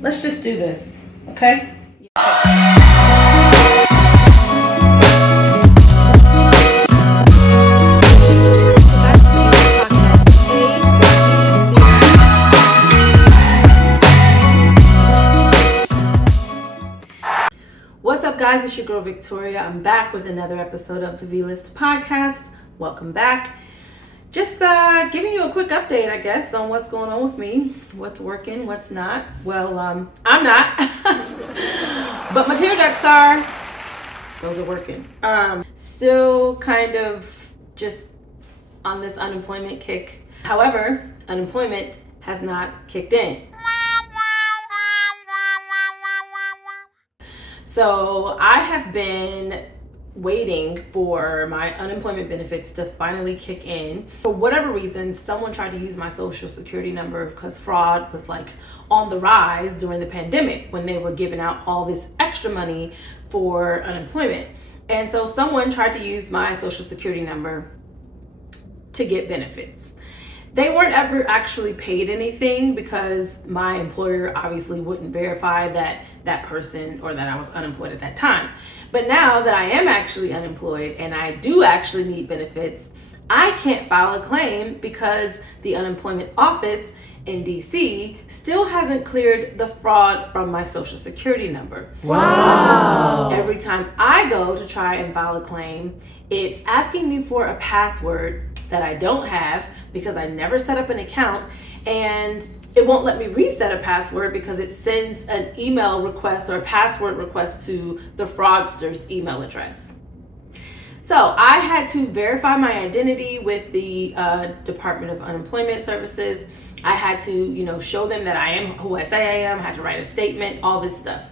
let's just do this, okay? What's up, guys? It's your girl Victoria. I'm back with another episode of the VListPodcast. Welcome back. Just giving you a quick update, I guess, on what's going on with me, what's working, what's not. Well, I'm not, but my tear ducts are. Those are working. Still kind of just on this unemployment kick. However, unemployment has not kicked in. So I have been waiting for my unemployment benefits to finally kick in. For whatever reason, someone tried to use my social security number because fraud was like on the rise during the pandemic when they were giving out all this extra money for unemployment. And so someone tried to use my social security number to get benefits. They weren't ever actually paid anything because my employer obviously wouldn't verify that person or that I was unemployed at that time. But now that I am actually unemployed and I do actually need benefits, I can't file a claim because the unemployment office in DC still hasn't cleared the fraud from my social security number. Wow. So every time I go to try and file a claim, it's asking me for a password that I don't have because I never set up an account, and it won't let me reset a password because it sends an email request or a password request to the fraudster's email address. So I had to verify my identity with the Department of Unemployment Services. I had to, show them that I am who I say I am. I had to write a statement, all this stuff.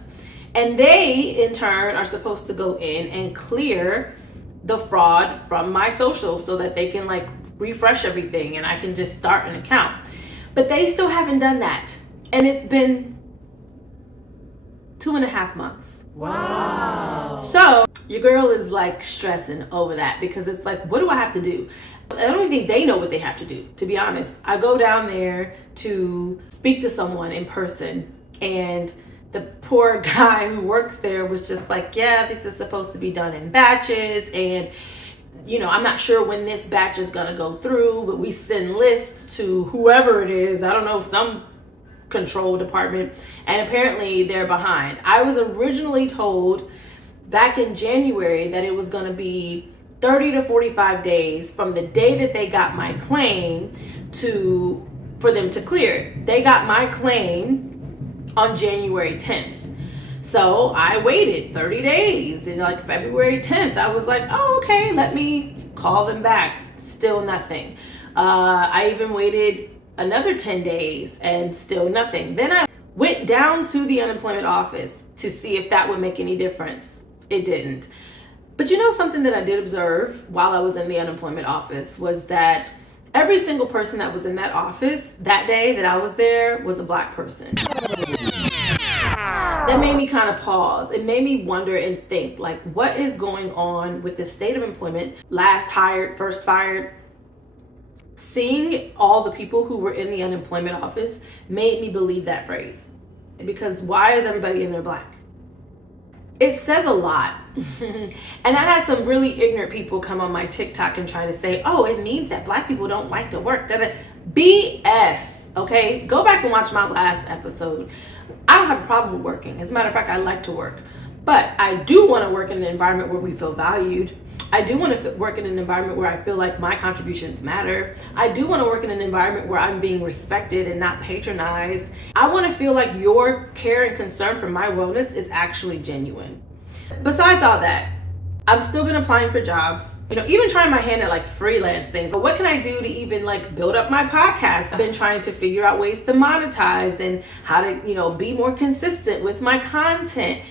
And they, in turn, are supposed to go in and clear the fraud from my social so that they can refresh everything and I can just start an account. But they still haven't done that. And it's been 2.5 months. Wow. So your girl is stressing over that because it's what do I have to do? I don't even think they know what they have to do, to be honest. I go down there to speak to someone in person, and the poor guy who works there was just yeah, this is supposed to be done in batches, and I'm not sure when this batch is gonna go through, but we send lists to whoever it is, I don't know, some control department, and apparently they're behind. I was originally told back in January that it was gonna be 30 to 45 days from the day that they got my claim for them to clear it. They got my claim on January 10th. So I waited 30 days, and February 10th, I was oh, okay, let me call them back. Still nothing. I even waited another 10 days and still nothing. Then I went down to the unemployment office to see if that would make any difference. It didn't. But something that I did observe while I was in the unemployment office was that every single person that was in that office that day that I was there was a Black person. That made me kind of pause. It made me wonder and think, what is going on with the state of employment? Last hired, first fired. Seeing all the people who were in the unemployment office made me believe that phrase. Because why is everybody in there Black? It says a lot. And I had some really ignorant people come on my TikTok and try to say, oh, it means that Black people don't like to work. BS, okay? Go back and watch my last episode. I don't have a problem with working. As a matter of fact, I like to work. But I do want to work in an environment where we feel valued. I do want to work in an environment where I feel like my contributions matter. I do want to work in an environment where I'm being respected and not patronized. I want to feel like your care and concern for my wellness is actually genuine. Besides all that, I've still been applying for jobs, even trying my hand at freelance things. But what can I do to even build up my podcast? I've been trying to figure out ways to monetize and how to, be more consistent with my content.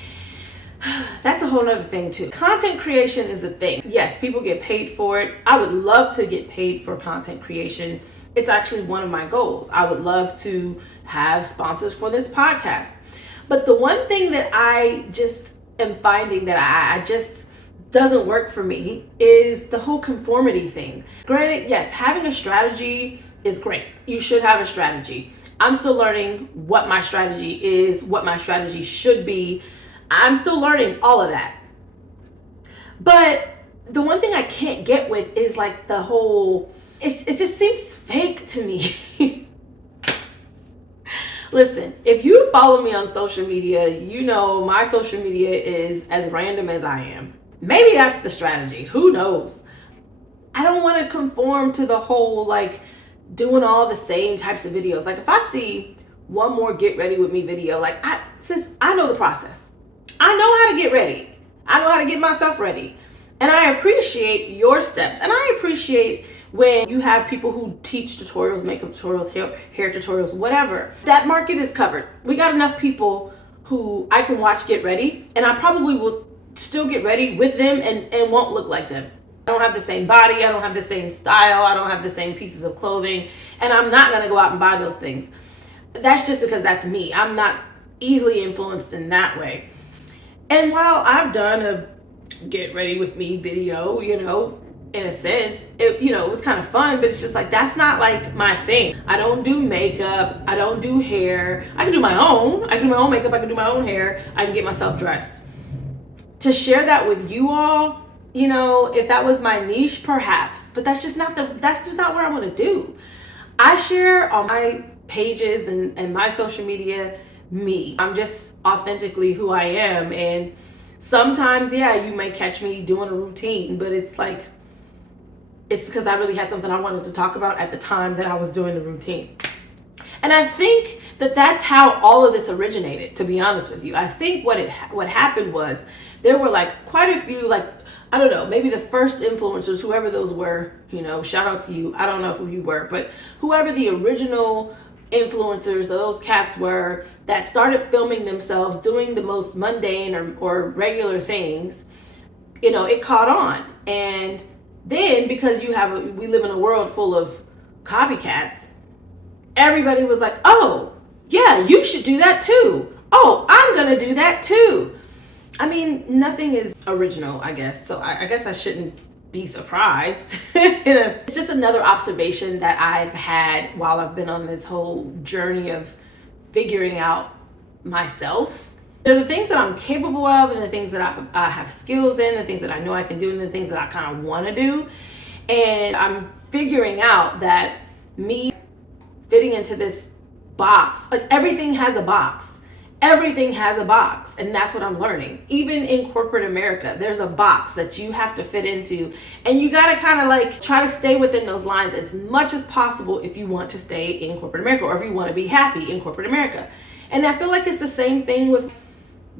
That's a whole nother thing too. Content creation is a thing. Yes, people get paid for it. I would love to get paid for content creation. It's actually one of my goals. I would love to have sponsors for this podcast. But the one thing that I just am finding that I just doesn't work for me is the whole conformity thing. Granted, yes, having a strategy is great. You should have a strategy. I'm still learning what my strategy is, what my strategy should be. I'm still learning all of that. But the one thing I can't get with is like the whole, it just seems fake to me. Listen, if you follow me on social media, you know my social media is as random as I am. Maybe that's the strategy. Who knows? I don't want to conform to the whole like doing all the same types of videos. Like if I see one more get ready with me video, like I know the process. I know how to get ready. I know how to get myself ready. And I appreciate your steps. And I appreciate when you have people who teach tutorials, makeup tutorials, hair tutorials, whatever. That market is covered. We got enough people who I can watch get ready, and I probably will still get ready with them and won't look like them. I don't have the same body, I don't have the same style, I don't have the same pieces of clothing, and I'm not gonna go out and buy those things. That's just because that's me. I'm not easily influenced in that way. And while I've done a get ready with me video, you know, in a sense, it was kind of fun, but it's just like, that's not like my thing. I don't do makeup, I don't do hair. I can do my own makeup, I can do my own hair, I can get myself dressed. To share that with you all, you know, if that was my niche, perhaps, but that's just not what I want to do. I share on my pages and my social media me. I'm just authentically who I am, and sometimes, yeah, you may catch me doing a routine, but it's like, it's because I really had something I wanted to talk about at the time that I was doing the routine. And I think that that's how all of this originated, to be honest with you. I think what happened was there were like quite a few, like, I don't know, maybe the first influencers, whoever those were, you know, shout out to you. I don't know who you were, but whoever the original influencers, those cats were that started filming themselves doing the most mundane or regular things, you know, it caught on. And then because we live in a world full of copycats, everybody was like, oh yeah, you should do that too. Oh, I'm gonna do that too. I mean, nothing is original, I guess. So I guess I shouldn't be surprised. It's just another observation that I've had while I've been on this whole journey of figuring out myself. There are the things that I'm capable of, and the things that I have skills in, the things that I know I can do, and the things that I kind of want to do. And I'm figuring out that me fitting into this box, like everything has a box. Everything has a box, and that's what I'm learning. Even in corporate America, there's a box that you have to fit into, and you gotta kind of like try to stay within those lines as much as possible if you want to stay in corporate America, or if you want to be happy in corporate America. And I feel like it's the same thing with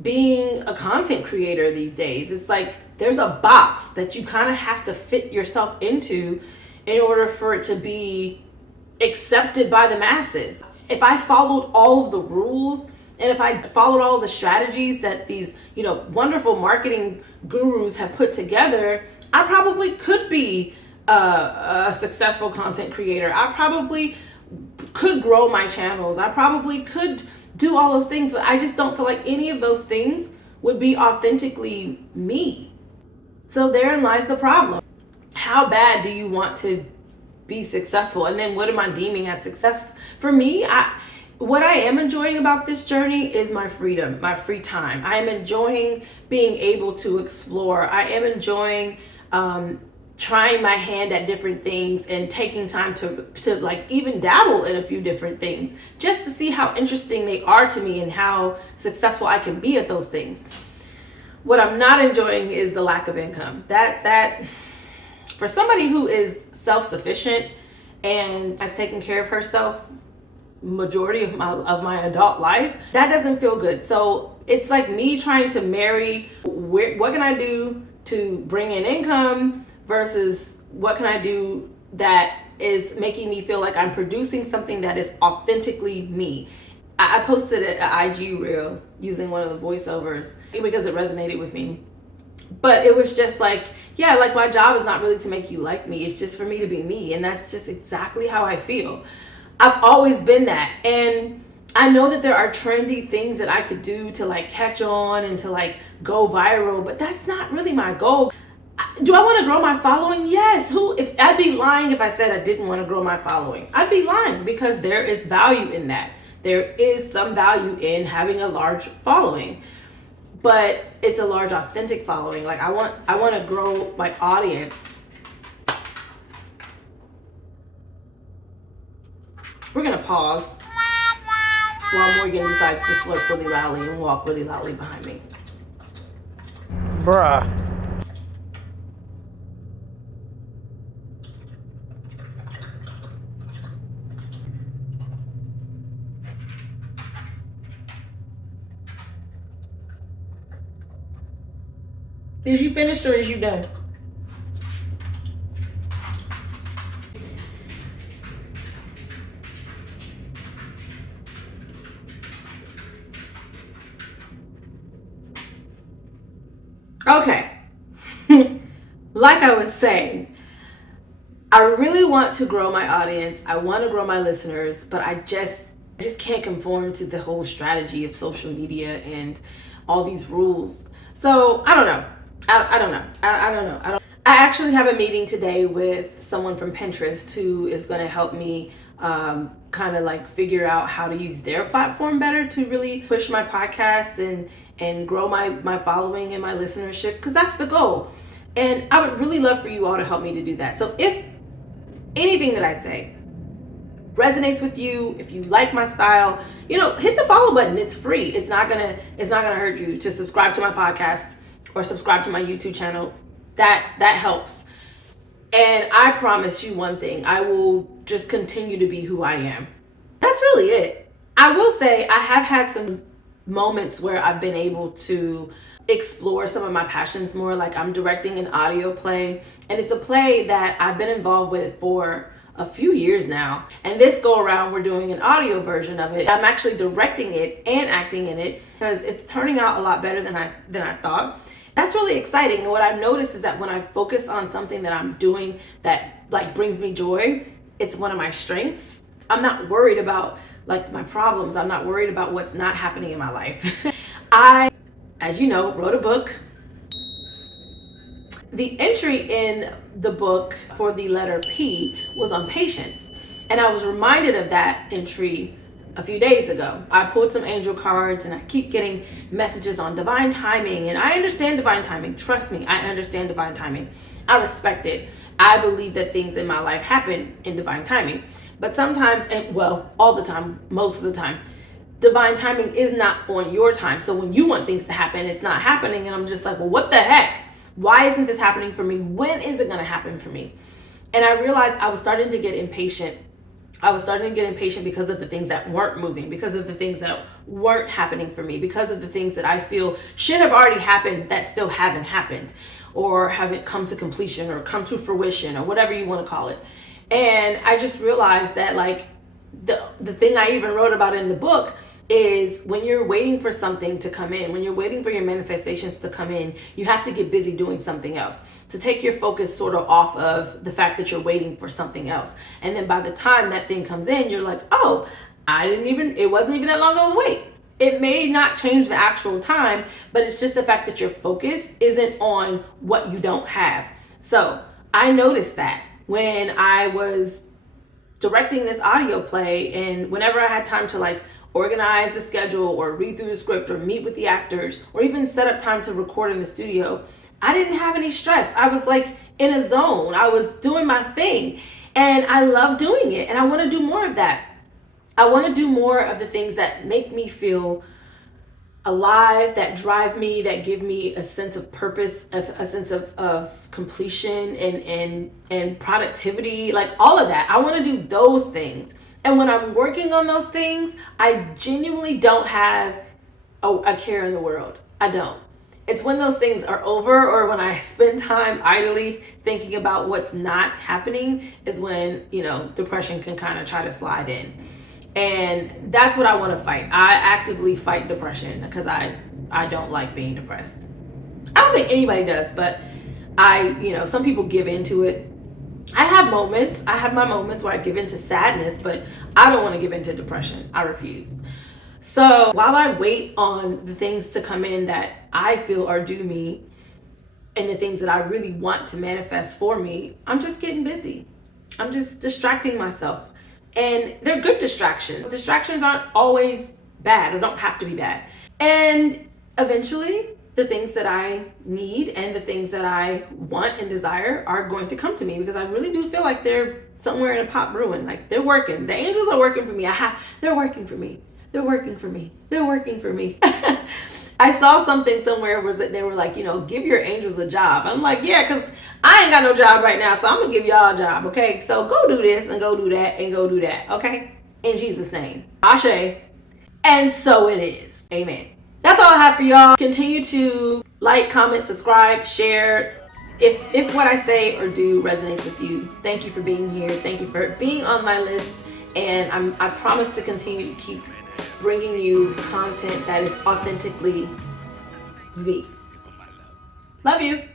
being a content creator these days. It's like there's a box that you kind of have to fit yourself into in order for it to be accepted by the masses. If I followed all of the rules, and if I followed all the strategies that these, you know, wonderful marketing gurus have put together, I probably could be a successful content creator. I probably could grow my channels. I probably could do all those things, but I just don't feel like any of those things would be authentically me. So therein lies the problem. How bad do you want to be successful? And then what am I deeming as success? For me, what I am enjoying about this journey is my freedom, my free time. I am enjoying being able to explore. I am enjoying trying my hand at different things and taking time to like even dabble in a few different things just to see how interesting they are to me and how successful I can be at those things. What I'm not enjoying is the lack of income. That for somebody who is self-sufficient and has taken care of herself majority of my adult life, that doesn't feel good. So it's like me trying to marry what can I do to bring in income versus what can I do that is making me feel like I'm producing something that is authentically me. I posted an IG reel using one of the voiceovers because it resonated with me. But it was just like, yeah, like my job is not really to make you like me. It's just for me to be me. And that's just exactly how I feel. I've always been that. And I know that there are trendy things that I could do to like catch on and to like go viral, but that's not really my goal. Do I want to grow my following? Yes. If I'd be lying if I said I didn't want to grow my following. I'd be lying, because there is value in that. There is some value in having a large following, but it's a large authentic following. Like I want to grow my audience. We're gonna pause while Morgan decides to slurp really loudly and walk really loudly behind me. Bruh. Is you finished or is you done? Okay. Like I was saying, I really want to grow my audience. I want to grow my listeners, but I just can't conform to the whole strategy of social media and all these rules. So I don't know. I don't know. I don't know. I actually have a meeting today with someone from Pinterest who is going to help me kind of like figure out how to use their platform better to really push my podcast and grow my following and my listenership, because that's the goal. And I would really love for you all to help me to do that. So if anything that I say resonates with you, if you like my style, hit the follow button. It's free. It's not gonna hurt you to subscribe to my podcast or subscribe to my YouTube channel. That helps. And I promise you one thing, I will just continue to be who I am. That's really it. I will say I have had some moments where I've been able to explore some of my passions more. Like I'm directing an audio play, and it's a play that I've been involved with for a few years now. And this go around, we're doing an audio version of it. I'm actually directing it and acting in it, because it's turning out a lot better than I thought. That's really exciting. And what I've noticed is that when I focus on something that I'm doing that like brings me joy, it's one of my strengths. I'm not worried about like my problems. I'm not worried about what's not happening in my life. I, as you know, wrote a book. The entry in the book for the letter P was on patience. And I was reminded of that entry a few days ago. I pulled some angel cards and I keep getting messages on divine timing. And I understand divine timing. Trust me, I understand divine timing. I respect it. I believe that things in my life happen in divine timing. But sometimes, and well, all the time, most of the time, divine timing is not on your time. So when you want things to happen, it's not happening. And I'm just like, well, what the heck? Why isn't this happening for me? When is it going to happen for me? And I realized I was starting to get impatient. Because of the things that weren't moving, because of the things that weren't happening for me, because of the things that I feel should have already happened that still haven't happened, or haven't come to completion or come to fruition, or whatever you want to call it. And I just realized that like the thing I even wrote about in the book is when you're waiting for something to come in, when you're waiting for your manifestations to come in, you have to get busy doing something else to take your focus sort of off of the fact that you're waiting for something else. And then by the time that thing comes in, you're like, oh, it wasn't even that long of a wait. It may not change the actual time, but it's just the fact that your focus isn't on what you don't have. So I noticed that when I was directing this audio play, and whenever I had time to like organize the schedule or read through the script or meet with the actors or even set up time to record in the studio, I didn't have any stress. I was like in a zone. I was doing my thing and I love doing it. And I want to do more of that. I want to do more of the things that make me feel alive, that drive me, that give me a sense of purpose, a sense of completion and productivity, like all of that. I want to do those things. And when I'm working on those things, I genuinely don't have a care in the world. I don't. It's when those things are over, or when I spend time idly thinking about what's not happening, is when, depression can kind of try to slide in. And that's what I want to fight. I actively fight depression because I don't like being depressed. I don't think anybody does, but some people give into it. I have my moments where I give into sadness, but I don't want to give into depression. I refuse. So while I wait on the things to come in that I feel are due me, and the things that I really want to manifest for me, I'm just getting busy. I'm just distracting myself. And they're good distractions. Distractions aren't always bad or don't have to be bad. And eventually, the things that I need and the things that I want and desire are going to come to me, because I really do feel like they're somewhere in a pot brewing. Like, they're working. The angels are working for me. They're working for me. They're working for me. They're working for me. I saw something somewhere was that they were like, give your angels a job. I'm like, yeah, because I ain't got no job right now, so I'm going to give y'all a job, okay? So go do this and go do that and go do that, okay? In Jesus' name. Ashe. And so it is. Amen. That's all I have for y'all. Continue to like, comment, subscribe, share. If what I say or do resonates with you, thank you for being here. Thank you for being on my list. And I promise to continue to keep bringing you content that is authentically V. Love you.